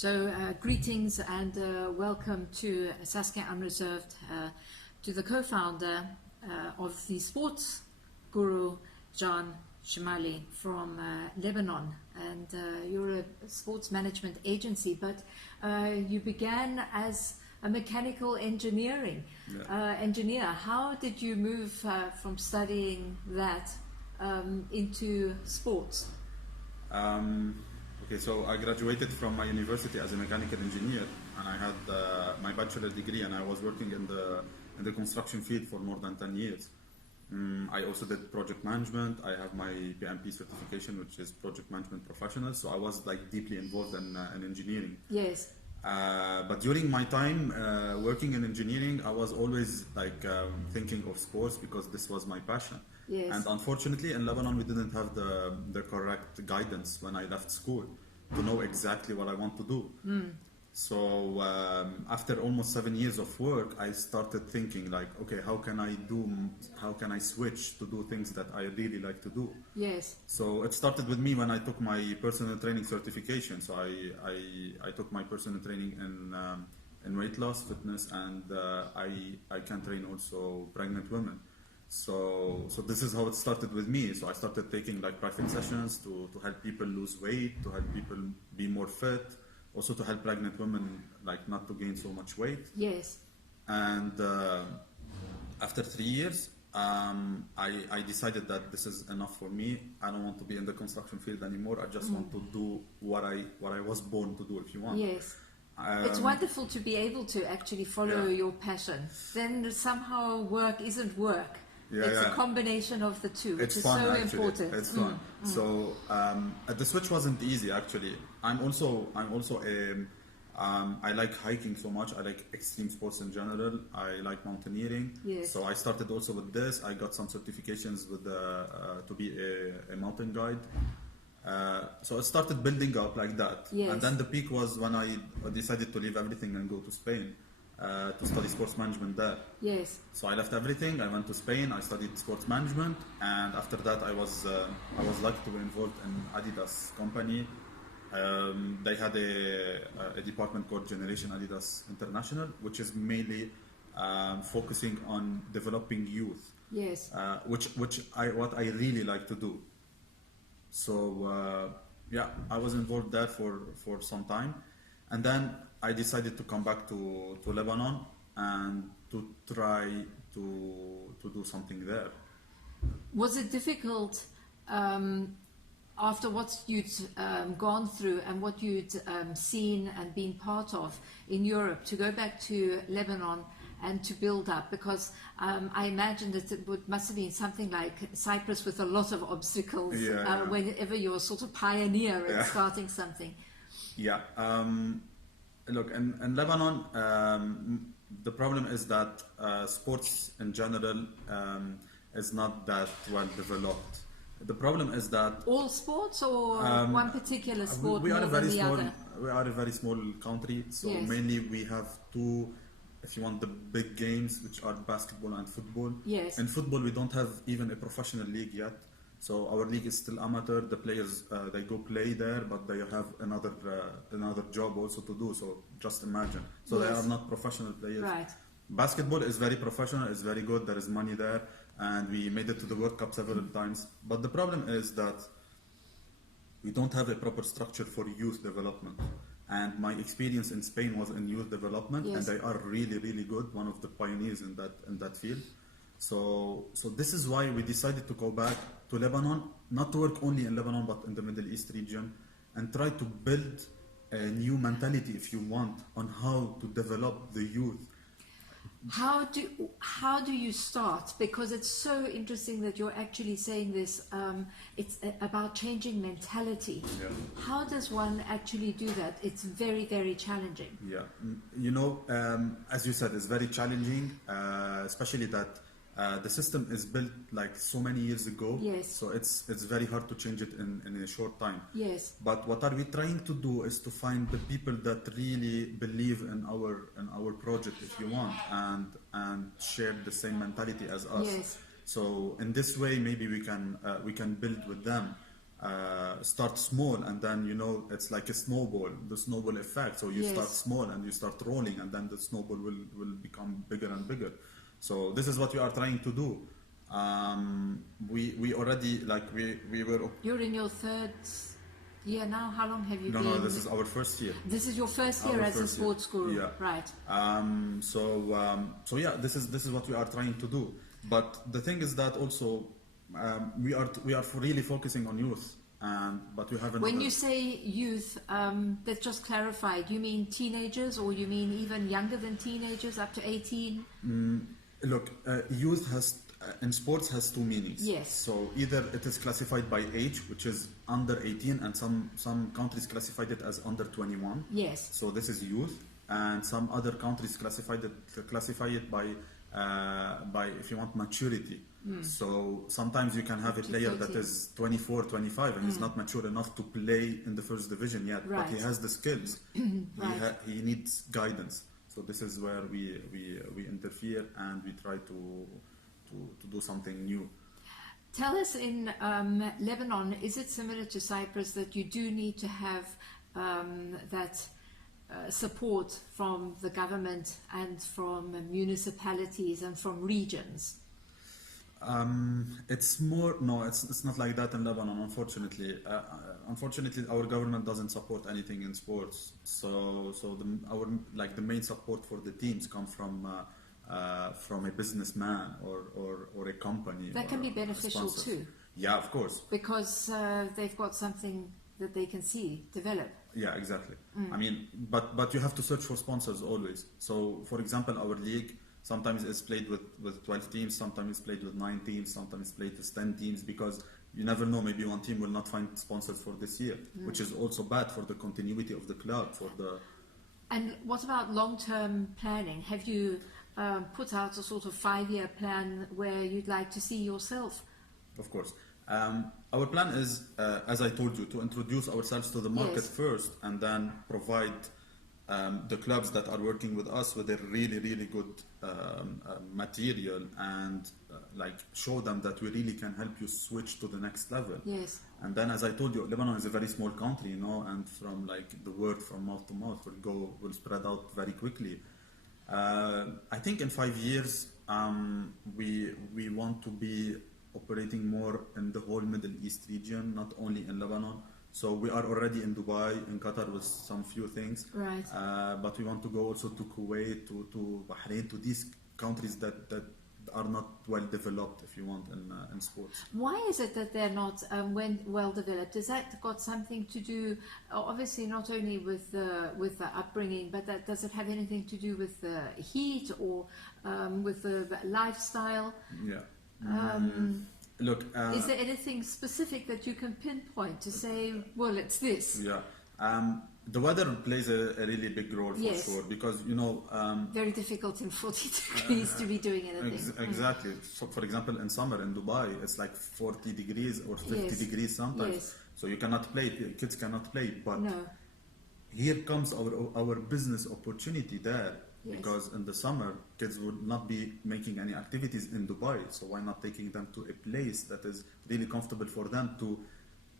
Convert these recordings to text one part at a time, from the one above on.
So greetings and welcome to Saskia Unreserved, to the co-founder of the sports guru, Jean Chemaly from Lebanon. And you're a sports management agency, but you began as a mechanical engineer. How did you move from studying that into sports? Okay, so I graduated from my university as a mechanical engineer, and I had my bachelor degree, and I was working in the construction field for more than 10 years. I also did project management. I have my PMP certification, which is project management professional. So I was like deeply involved in engineering. Yes. But during my time working in engineering, I was always like thinking of sports because this was my passion. Yes. And unfortunately, in Lebanon, we didn't have the correct guidance when I left school to know exactly what I want to do. So after almost 7 years of work, I started thinking like, okay, how can I switch to do things that I really like to do? Yes. So it started with me when I took my personal training certification. So I took my personal training in weight loss, fitness, and I can train also pregnant women. So this is how it started with me. So I started taking like private sessions to help people lose weight, to help people be more fit, also to help pregnant women like not to gain so much weight. Yes. And after 3 years, I decided that this is enough for me. I don't want to be in the construction field anymore. I just want to do what I was born to do, if you want. Yes. It's wonderful to be able to actually follow your passion. Then somehow work isn't work. It's a combination of the two, which is fun, so actually. important. It's fun. So the switch wasn't easy, actually. I'm also I like hiking so much. I like extreme sports in general. I like mountaineering. Yes. So I started also with this. I got some certifications with to be a mountain guide. So it started building up like that. Yes. And then the peak was when I decided to leave everything and go to Spain to study sports management there. Yes. So I left everything. I went to Spain. I studied sports management, and after that, I was lucky to be involved in Adidas company. They had a department called Generation Adidas International, which is mainly focusing on developing youth. Yes. What I really like to do. So I was involved there for some time, and then I decided to come back to Lebanon and to try to do something there. Was it difficult after what you'd gone through and what you'd seen and been part of in Europe to go back to Lebanon and to build up? Because I imagine that it must have been something like Cyprus with a lot of obstacles whenever you're sort of pioneer in starting something. Yeah. Look, in Lebanon, the problem is that sports in general is not that well developed. The problem is that all sports or one particular sport we are more a very than the small. other? We are a very small country, so mainly we have two. If you want the big games, which are basketball and football. Yes. In football, we don't have even a professional league yet. So our league is still amateur. The players they go play there, but they have another job also to do. So just imagine. So they are not professional players. Right. Basketball is very professional. It's very good. There is money there, and we made it to the World Cup several times. But the problem is that we don't have a proper structure for youth development. And my experience in Spain was in youth development, and they are really, really good. One of the pioneers in that field. So this is why we decided to go back to Lebanon, not to work only in Lebanon, but in the Middle East region, and try to build a new mentality, if you want, on how to develop the youth. How do you start? Because it's so interesting that you're actually saying this. It's about changing mentality. Yeah. How does one actually do that? It's very, very challenging. Yeah, you know, as you said, it's very challenging, especially that the system is built like so many years ago. Yes. So it's very hard to change it in a short time. Yes. But what are we trying to do is to find the people that really believe in our project, if you want, and share the same mentality as us. Yes. So in this way, maybe we can build with them. start small, and then it's like a snowball, the snowball effect. So you start small and you start rolling, and then the snowball will become bigger and bigger. So this is what we are trying to do. We already we were. You're in your third year now. How long have you been? No, this is our first year. This is your first year as a sports guru, yeah. Right? So yeah, this is what we are trying to do. But the thing is that also we are really focusing on youth, but we haven't. When you say youth, let's just clarify. Do you mean teenagers, or you mean even younger than teenagers, up to 18? Look, youth in sports has two meanings. Yes. So either it is classified by age, which is under 18, and some countries classified it as under 21. Yes. So this is youth, and some other countries classify it by if you want maturity. So sometimes you can have a player that is 24, 25, and he's not mature enough to play in the first division yet, right. but he has the skills. Right. He needs guidance. So this is where we interfere, and we try to do something new. Tell us, in Lebanon, is it similar to Cyprus that you do need to have that support from the government and from municipalities and from regions? It's not like that in Lebanon, unfortunately. Unfortunately, our government doesn't support anything in sports. So the main support for the teams come from a businessman or a company. That can be beneficial too. Yeah, of course. Because they've got something that they can see develop. Yeah, exactly. I mean, but you have to search for sponsors always. So, for example, our league sometimes is played with 12 teams, sometimes it's played with 9 teams, sometimes it's played with 10 teams, because you never know, maybe one team will not find sponsors for this year, which is also bad for the continuity of the club. And what about long-term planning? Have you put out a sort of 5-year plan where you'd like to see yourself? Of course. Our plan is, as I told you, to introduce ourselves to the market first, and then provide the clubs that are working with us with a really, really good material, and show them that we really can help you switch to the next level. Yes. And then, as I told you, Lebanon is a very small country, and from the word from mouth to mouth will spread out very quickly. I think in 5 years, we want to be operating more in the whole Middle East region, not only in Lebanon. So we are already in Dubai, in Qatar with some few things. Right. But we want to go also to Kuwait, to Bahrain, to these countries that are not well developed, if you want, in sports. Why is it that they're not well developed? Has that got something to do, obviously not only with the upbringing, but does it have anything to do with the heat or with the lifestyle? Yeah. Look, is there anything specific that you can pinpoint to say, well, it's this? Yeah. The weather plays a really big role for sure, because very difficult in 40 degrees to be doing anything. Exactly. So, for example, in summer in Dubai, it's like 40 degrees or 50 degrees sometimes. Yes. So you cannot play. Kids cannot play. But no. Here comes our business opportunity there. Yes. Because in the summer, kids would not be making any activities in Dubai. So why not taking them to a place that is really comfortable for them to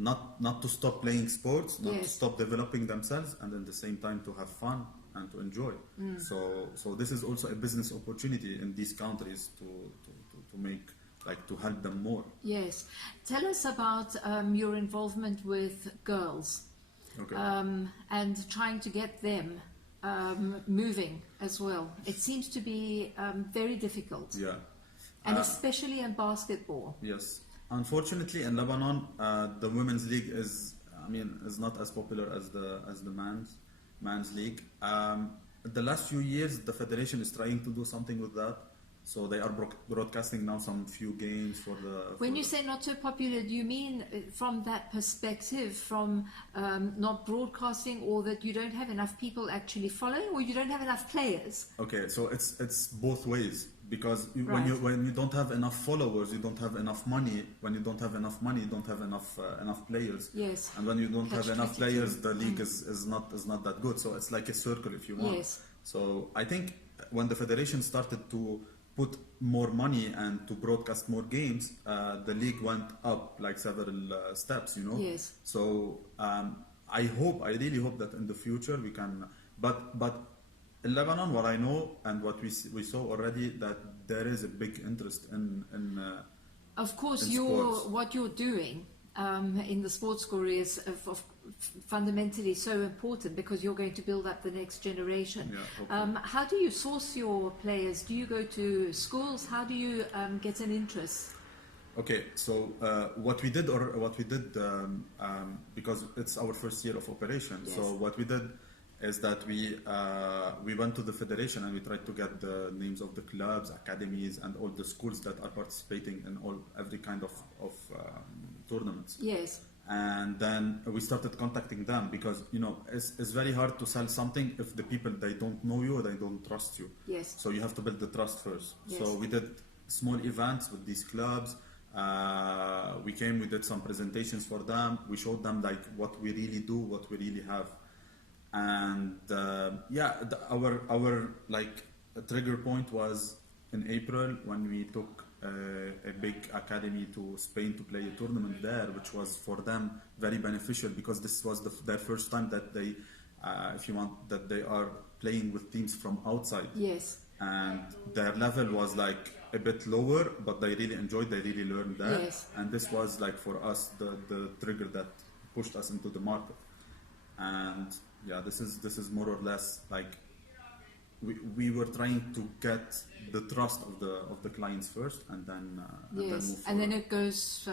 not to stop playing sports, not to stop developing themselves, and at the same time to have fun and to enjoy. So this is also a business opportunity in these countries to make, to help them more. Yes. Tell us about your involvement with girls. Okay. And trying to get them moving as well. It seems to be very difficult. Yeah. And especially in basketball. Yes. Unfortunately, in Lebanon, the women's league is not as popular as the man's league. The last few years, the federation is trying to do something with that. So they are broadcasting now some few games for the... When you say not so popular, do you mean from that perspective, from not broadcasting, or that you don't have enough people actually following, or you don't have enough players? Okay, so it's both ways. Because when you don't have enough followers, you don't have enough money. When you don't have enough money, you don't have enough players. Yes. And when you don't have enough players, the league is not that good. So it's like a circle, if you want. Yes. So I think when the federation started to put more money and to broadcast more games, the league went up like several steps, you know. Yes. So I really hope that in the future we can. But in Lebanon, what I know and what we saw already, that there is a big interest in of course, in sports. what you're doing in the sports guru is fundamentally so important, because you're going to build up the next generation. Yeah, how do you source your players? Do you go to schools? How do you get an interest? Okay, so what we did, because it's our first year of operation, Yes. so what we did is that we went to the federation and we tried to get the names of the clubs, academies, and all the schools that are participating in every kind of tournaments. Yes. And then we started contacting them, because you know it's very hard to sell something if the people, they don't know you or they don't trust you. Yes. So you have to build the trust first. Yes. So we did small events with these clubs. We did some presentations for them. We showed them like what we really do, what we really have. And our like trigger point was in April, when we took a big academy to Spain to play a tournament there, which was for them very beneficial, because this was their first time that they, that they are playing with teams from outside. Yes. And their level was like a bit lower, but they really enjoyed, they really learned there. Yes. And this was like for us the trigger that pushed us into the market. And yeah, this is more or less like we were trying to get the trust of the clients first, and then Yes, and then it goes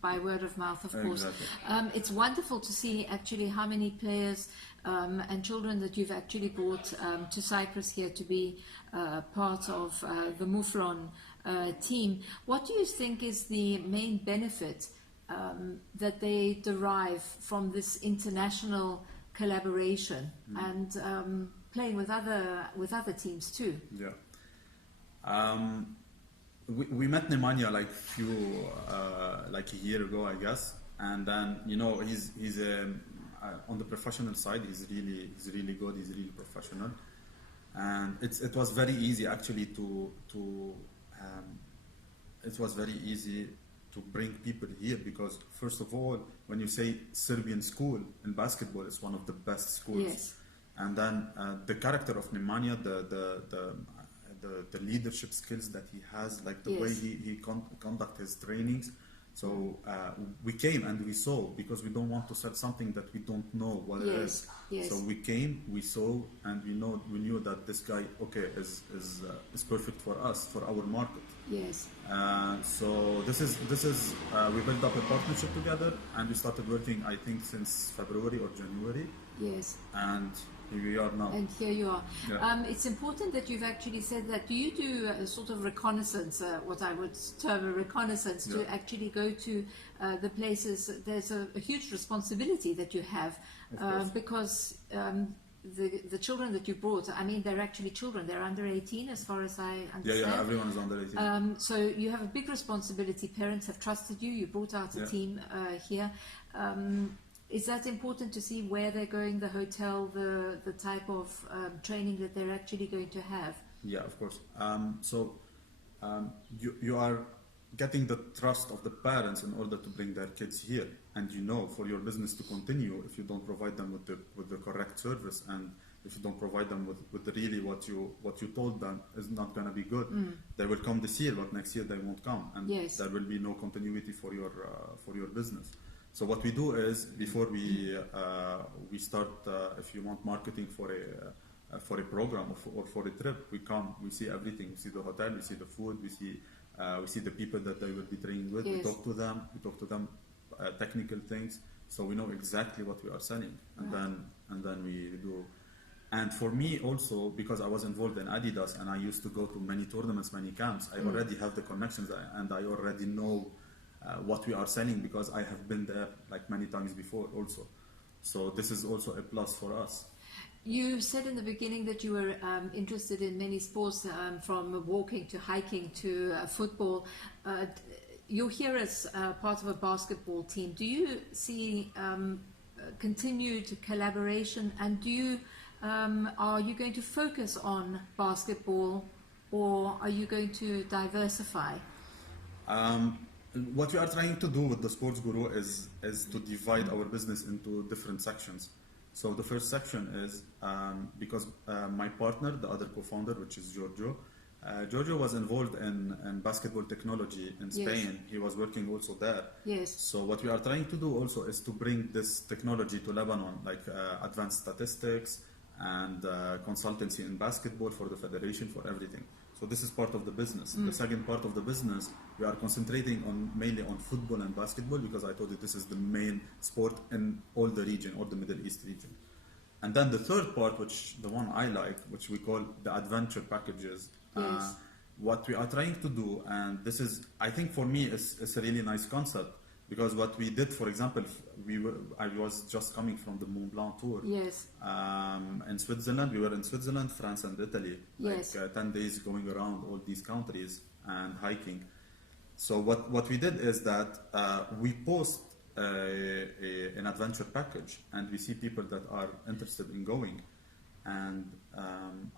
by word of mouth, of course. Exactly. It's wonderful to see actually how many players and children that you've actually brought to Cyprus here to be part of the Moufflons team. What do you think is the main benefit that they derive from this international collaboration and playing with other teams too? Yeah. We met Nemanja like a year ago, I guess, and then you know he's on the professional side. He's really good. He's really professional, and it was very easy actually it was very easy to bring people here, because first of all, when you say Serbian school in basketball, it's one of the best schools. Yes. And then the character of Nemanja, the leadership skills that he has, like the Yes. way he conduct his trainings. So we came and we saw, because we don't want to sell something that we don't know what it is. Yes. So we came, we saw, and we knew that this guy, okay, is perfect for us, for our market. Yes. So this is we built up a partnership together, and we started working, I think, since February or January. Yes. And here we are now. And here you are. Yeah. It's important that you've actually said that. Do you do a sort of reconnaissance, what I would term a reconnaissance, to actually go to the places? There's a huge responsibility that you have, because the children that you brought, I mean, they're actually children. They're under 18, as far as I understand. Yeah, everyone is under 18. So you have a big responsibility. Parents have trusted you. You brought out a team here. Is that important to see where they're going, the hotel, the type of training that they're actually going to have? Yeah, of course. You are getting the trust of the parents in order to bring their kids here, and you know, for your business to continue, if you don't provide them with the correct service, and if you don't provide them with really what you told them is not going to be good, they will come this year, but next year they won't come, and there will be no continuity for your business. So what we do is, before we start, if you want marketing for a program or for a trip, we come, we see everything. We see the hotel, we see the food, we see the people that they will be training with. Yes. We talk to them technical things, so we know exactly what we are selling, and then we do. And for me also, because I was involved in Adidas and I used to go to many tournaments, many camps, I already have the connections, and I already know what we are selling, because I have been there like many times before also. So this is also a plus for us. You said in the beginning that you were interested in many sports, from walking to hiking to football. You're here as part of a basketball team. Do you see continued collaboration, and are you going to focus on basketball or are you going to diversify? What we are trying to do with the Sports Guru is to divide our business into different sections. So the first section is because my partner, the other co-founder, which is Giorgio, Giorgio was involved in basketball technology in Spain. Yes. He was working also there. Yes. So what we are trying to do also is to bring this technology to Lebanon, like advanced statistics and consultancy in basketball for the federation, for everything. So this is part of the business. The second part of the business, we are concentrating mainly on football and basketball, because I told you this is the main sport in all the region, or the Middle East region. And then the third part, which the one I like, which we call the adventure packages. Yes. What we are trying to do, and this is, I think for me, it's a really nice concept, because what we did, for example, I was just coming from the Moufflons tour. Yes. In Switzerland, we were in Switzerland, France, and Italy. Yes. Like 10 days going around all these countries and hiking. So what we did is that we post an adventure package, and we see people that are interested in going. And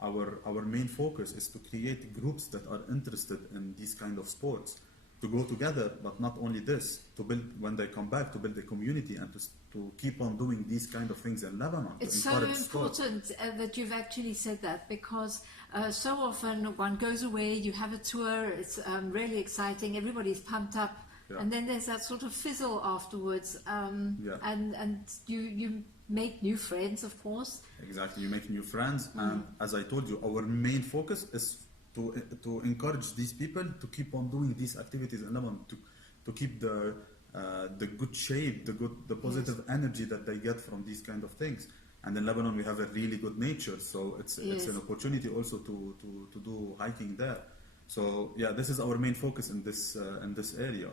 our main focus is to create groups that are interested in these kind of sports, to go together, but not only this, to build, when they come back, to build a community and to keep on doing these kind of things in Lebanon. It's to so encourage sports. important that you've actually said that, because so often one goes away, you have a tour, it's really exciting, everybody's pumped up, Yeah. and then there's that sort of fizzle afterwards, Yeah. and you make new friends, of course. Exactly, you make new friends, and as I told you, our main focus is to encourage these people to keep on doing these activities in Lebanon, to keep the good shape, the positive energy that they get from these kind of things. And in Lebanon, we have a really good nature, so it's an opportunity also to do hiking there. So yeah, this is our main focus in this area.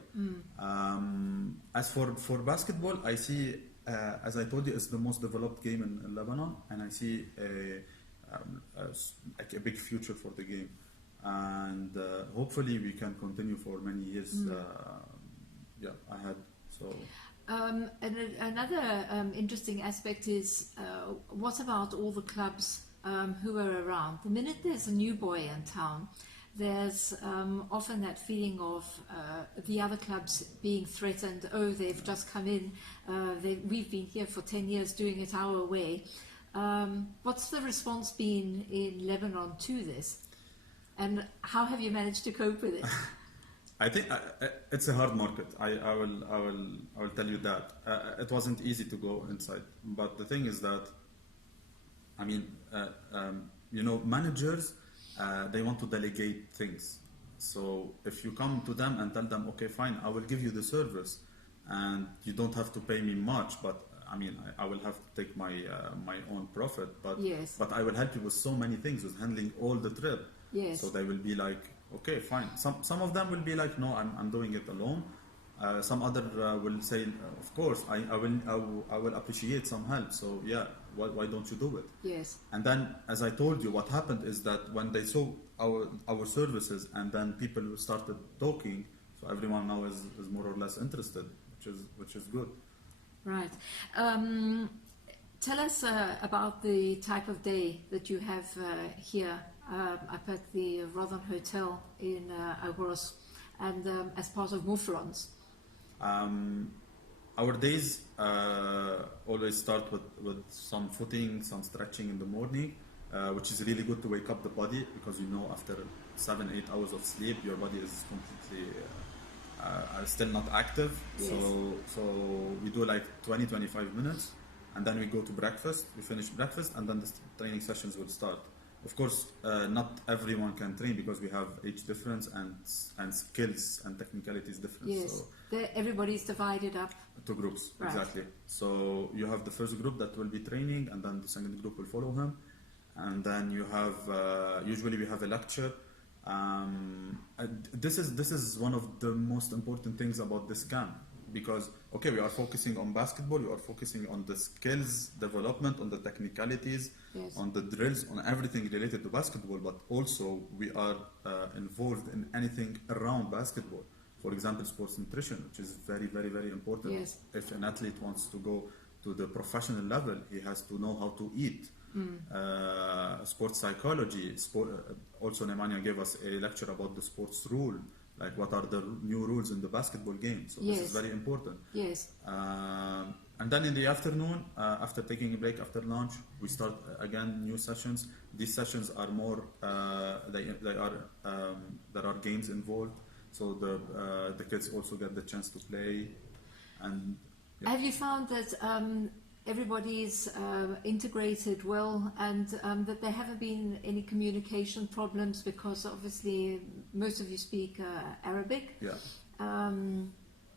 As for basketball, I see, as I told you, it's the most developed game in Lebanon, and I see like a big future for the game, and hopefully we can continue for many years ahead. So. And another interesting aspect is, what about all the clubs who are around? The minute there's a new boy in town, there's often that feeling of the other clubs being threatened. Oh, they've just come in, we've been here for 10 years doing it our way. What's the response been in Lebanon to this? And how have you managed to cope with it? I think it's a hard market. I will tell you that. It wasn't easy to go inside, but the thing is that, I mean, managers, they want to delegate things. So if you come to them and tell them, okay, fine, I will give you the service, and you don't have to pay me much, but I mean, I will have to take my own profit, but Yes. but I will help you with so many things, with handling all the trip. Yes. So they will be like, okay, fine. Some of them will be like, no, I'm doing it alone. Some other will say, of course, I will appreciate some help. So yeah, why don't you do it? Yes. And then, as I told you, what happened is that when they saw our services, and then people started talking, so everyone now is more or less interested, which is good. Right. Tell us about the type of day that you have here up at the Rodon Hotel in Agros, and as part of Moufflons. Our days always start with some footing, some stretching in the morning, which is really good to wake up the body, because after 7-8 hours of sleep, your body is completely still not active. Yes. So we do like 20-25 minutes, and then we go to breakfast. We finish breakfast, and then the training sessions will start. Of course, not everyone can train, because we have age difference and skills and technicalities difference. Yes. So Everybody's divided up. two groups, Right. exactly. So you have the first group that will be training, and then the second group will follow him, and then you have usually we have a lecture. This is one of the most important things about this camp, because we are focusing on basketball, we are focusing on the skills development, on the technicalities, Yes. on the drills, on everything related to basketball, but also we are involved in anything around basketball. For example, sports nutrition, which is very, very, very important. Yes. If an athlete wants to go to the professional level, he has to know how to eat. sports psychology. Also, Nemanja gave us a lecture about the sports rule, like what are the new rules in the basketball game. So Yes. this is very important. Yes. And then in the afternoon, after taking a break after lunch, we start again new sessions. These sessions are more, there are games involved, so the kids also get the chance to play. And yeah. Have you found that everybody is integrated well, and that there haven't been any communication problems? Because obviously most of you speak Arabic. Yeah.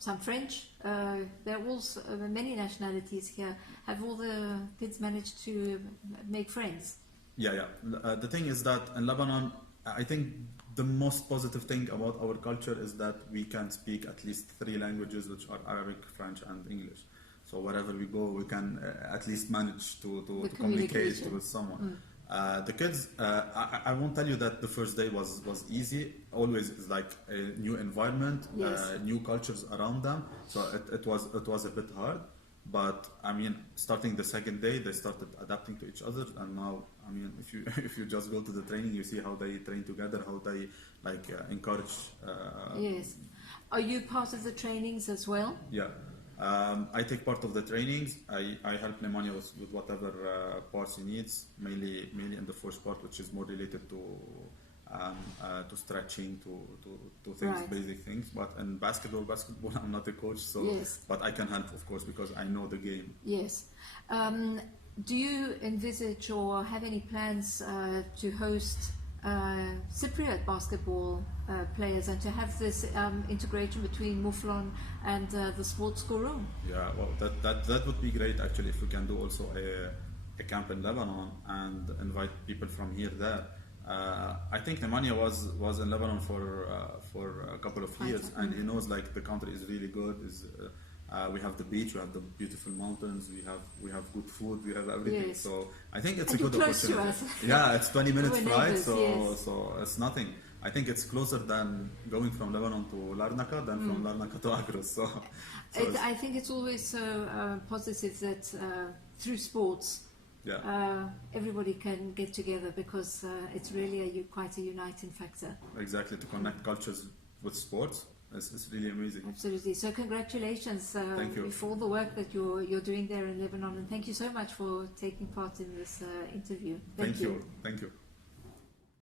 Some French. There are also many nationalities here. Have all the kids managed to make friends? Yeah. The thing is that in Lebanon, I think the most positive thing about our culture is that we can speak at least 3 languages, which are Arabic, French, and English. So wherever we go, we can at least manage to communicate with someone. The kids, I won't tell you that the first day was easy. Always is like a new environment, Yes. new cultures around them. So it was a bit hard. But I mean, starting the second day, they started adapting to each other, and now, I mean, if you just go to the training, you see how they train together, how they encourage. Yes. Are you part of the trainings as well? Yeah. I take part of the trainings. I help Nemanja with whatever parts he needs, mainly in the first part, which is more related to stretching, to things, Right. basic things. But in basketball, I'm not a coach, so Yes. but I can help, of course, because I know the game. Yes. Do you envisage or have any plans to host Cypriot basketball players, and to have this integration between Moufflons and the sports guru? Yeah, well, that would be great actually, if we can do also a camp in Lebanon and invite people from here there. I think Nemanja was in Lebanon for a couple of years, and he knows like the country is really good. We have the beach, we have the beautiful mountains, we have good food, we have everything. Yes. So I think it's And a good you're close to opportunity. us. Yeah, it's 20 minutes We're flight, neighbors, yes. so it's nothing. I think it's closer than going from Lebanon to Larnaca than from Larnaca to Agros. So I think it's always so positive that through sports, yeah. everybody can get together, because it's really quite a uniting factor. Exactly, to connect cultures with sports. It's really amazing. Absolutely. So congratulations Thank you. for all the work that you're doing there in Lebanon, and thank you so much for taking part in this interview. Thank you. Thank you.